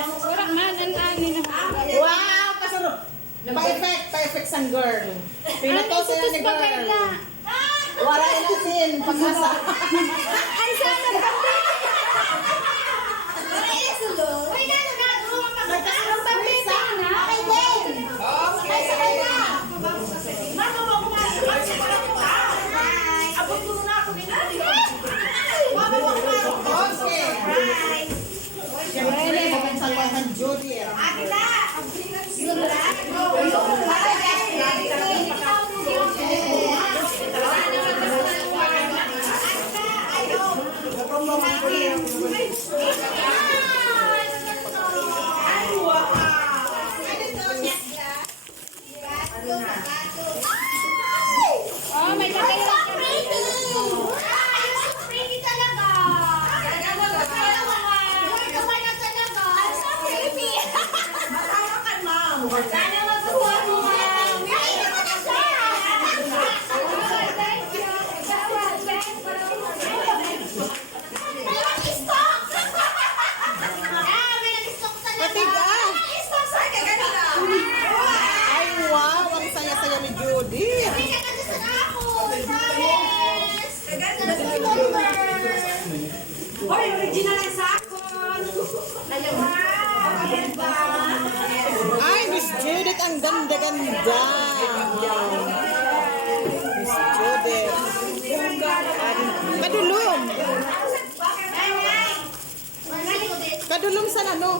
Kurang man ang ani na. Wow, kasunod. Pa-effect sang girl. Pinatos sila ni girl. Wala na sin pag-asa. Ang sana pa. Oh, may kakayo. Sana magkuha mo Ay, wow, ang saya-saya ni Judy. Hoy, original ang sakon. Ay, Miss Judith, ang ganda-ganda. Miss Judith. Kadulom. Kadulom sa ano?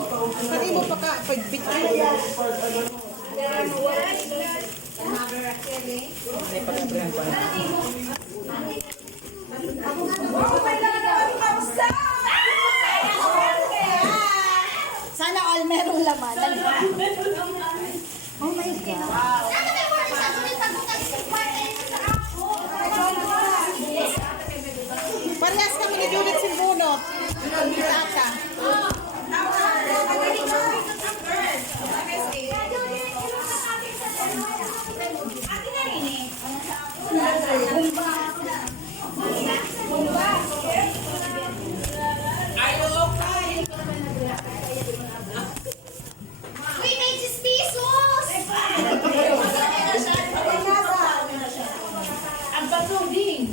Pag mo pa ka, pagbit mo. May pag-abrihan pa. Sana all merong laman. Oh my God. Parehas kami ni Judith Simbunot. Tata. Ang batong ding.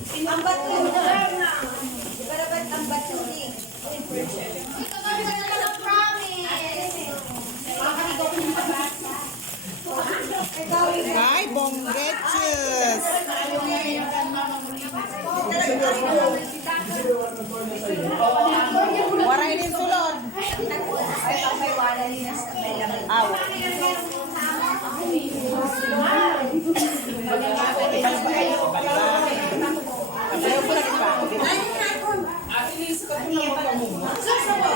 Ay, bonggetches. Waray din sulod. Aw.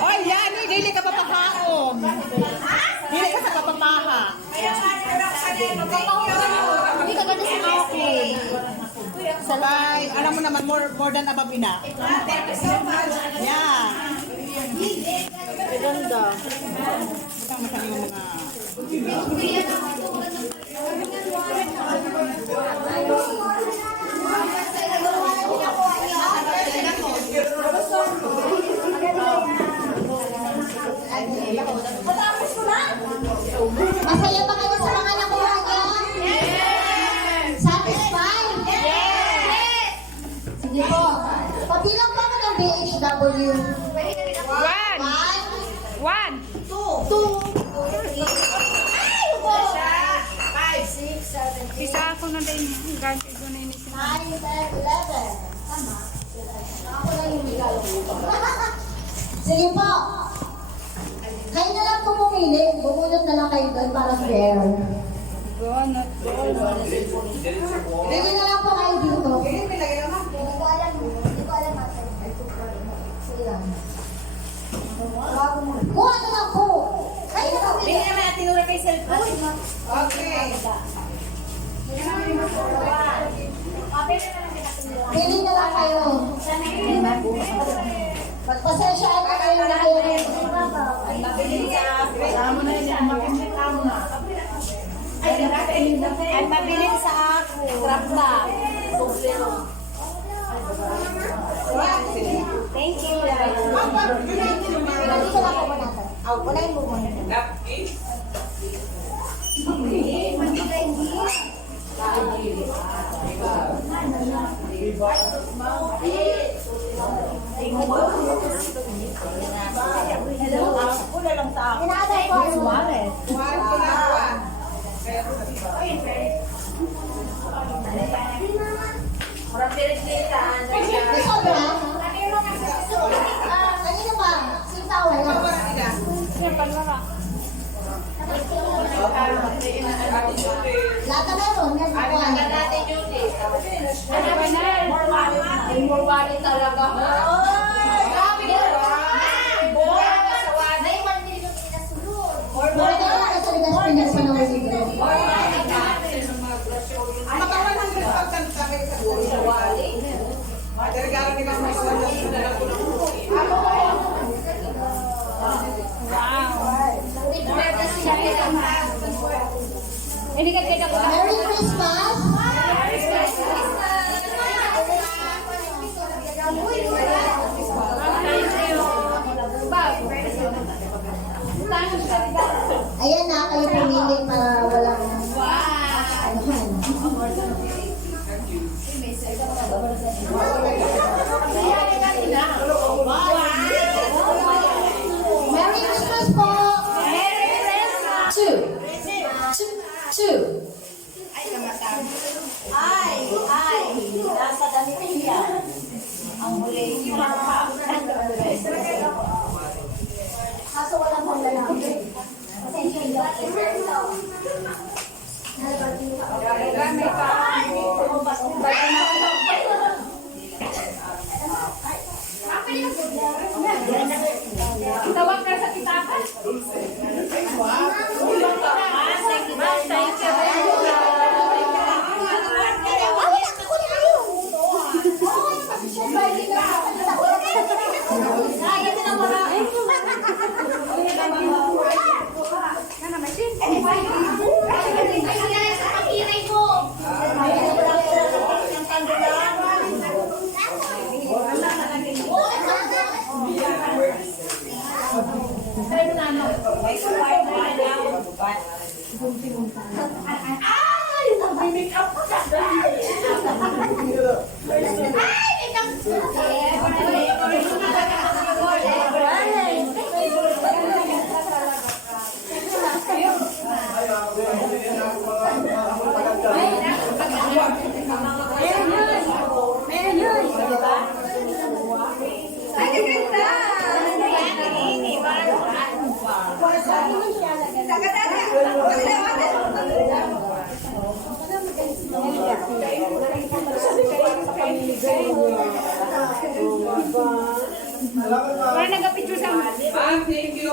Oh, yan. Dili ka papakaon. Dili ka sa papapaha. Hindi ka ganda sa ako. Sabay, alam mo naman, more than above ina. Yeah. Ganda. Tama sa yung mga... Masaya ba kayo sa mga nakuha niyo? Yes! Satisfied? Yes! Sige po. Pabilang pa mo ng BHW. One. One. Two. Isa ako na din. Ganti ko na inisip. 9, 10, 11. Tama. Ako na yung bigay. Sige po. Kayo na lang po pumili. Bumunot na lang kayo doon para fair. Pili na lang po kayo dito. Hindi ko alam. Hindi ko alam. Sige lang. Kuha na lang po. Kayo na lang. Bigyan naman natin ura kay cellphone. Okay. Pili na lang kayo. Pagpasensyaan na kayo na kayo rin. Ay, mabilin sa ako. Trapta. Thank you. Dito lang po natin. Unahin mo muna. Inaatay ko ang Suarez. May sobra? Kanino ba? Sitaw, wala. Lahat na meron. Meron ako. More money talaga. Mura na lang sa Ligas Pinas na naman siguro. Matawan ang pagkanta kayo sa Regalo ni Mama sa Hindi ka teka po. Merry Christmas! Ayan na, kayo pumili para walang anuhan. Merry Christmas po! Two. Nasa damit niya. Ang huli, yung mama. Kaso walang pang lalaki. Pasensya niyo. Tawag ka sa titapan. Thank you. Para nagapicture sa Thank you.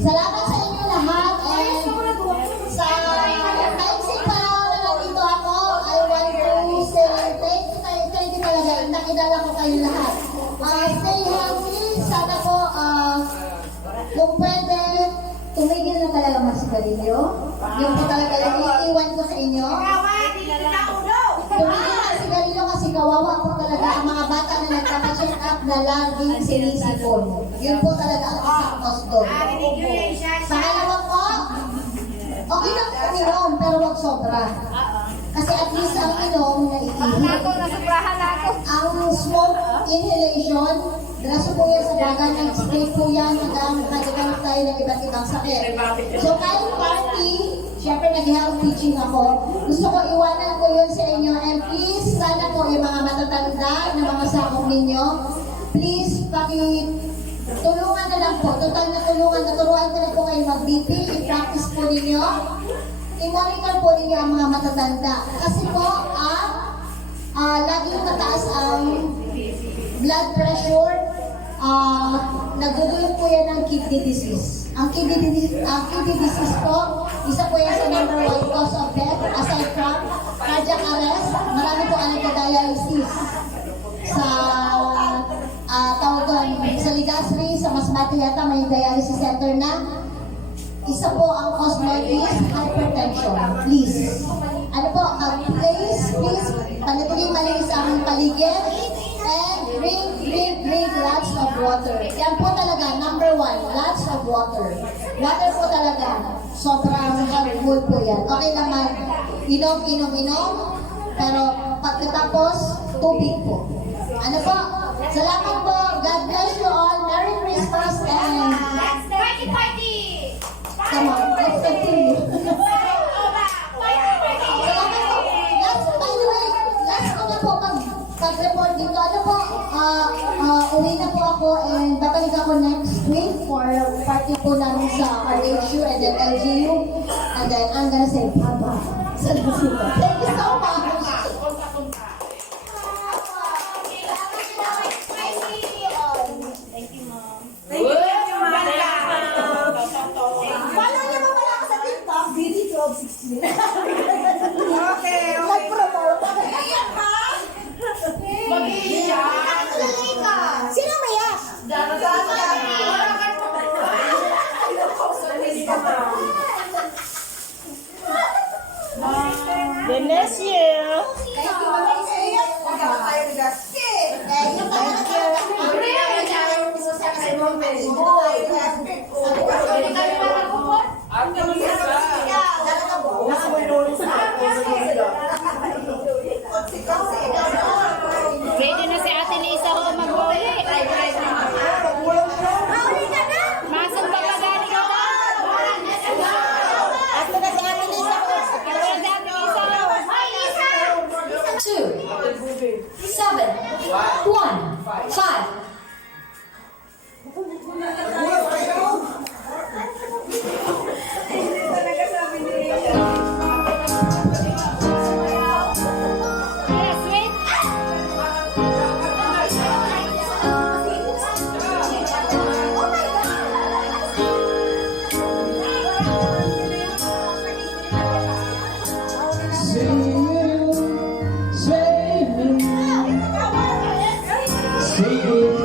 Salamat sa inyo lahat and sa Tagsig Panahon na nandito ako, I want to say thank you talaga. Nakilala ko kayo lahat. Stay healthy. Sana po, kung pwede, tumigil na talaga masigarilyo. Yung po talaga lang iiwan ko sa inyo. Tumigil na sigarilyo kasi kawawa po talaga ang mga bata na nagpapacheck up na laging sinisipon. Yun po talaga ang isang cause doon. Pangalawa po, okay lang uminom pero wag sobra. Kasi at least ang inom na iihi. nasubrahan na ako. Ang smoke inhalation, draso po yan sa bagan, nag-spray po yan hanggang nagkagamit tayo ng iba't ibang sakit. So kahit party, syempre nag-health teaching ako. Gusto ko iwanan ko yun sa inyo and please, sana po yung mga matatanda na mga sakop ninyo, please tulungan na lang po, total na tulungan, naturuan ko na po kayo mag-BP, i-practice po ninyo, i-monitor po ninyo ang mga matatanda. Kasi po, laging mataas ang blood pressure, nagdudulot po yan ng kidney disease. Ang kidney disease po, isa po yan sa number 1 cause of death, aside from cardiac arrest, marami po ang nagka-dialysis. Sa tawag doon, sa Ligasri, sa Masbate yata may dialysis center na. Isa po ang cause nun is hypertension. Please. Ano po, please, panatili paligid. And drink lots of water. Yan po talaga, number one, lots of water. Water po talaga, sobrang helpful po yan. Okay naman, inom. Pero pagkatapos, tubig po. Ano po? Salamat po. God bless you all. Merry Christmas and Party! come on, let's continue. Salamat po. By the way, last ko na po pag-report dito. Ano po, uwi na po ako and babalik ako next week for party po namin sa RHU and then LGU. And then I'm gonna say bye-bye. Thank you so much. Follow niyo ba pala ako sa TikTok? BD1216. Okay. Nag-promote. Ayan ka? Sino umiyak? Bless you. Ready na si Ate Lisa ko mag-uwi. Masang papagani ka na. Ito na si Ate Lisa ko. Ate Lisa. 2, 7, 1, 5. Kaya sweet. Save me,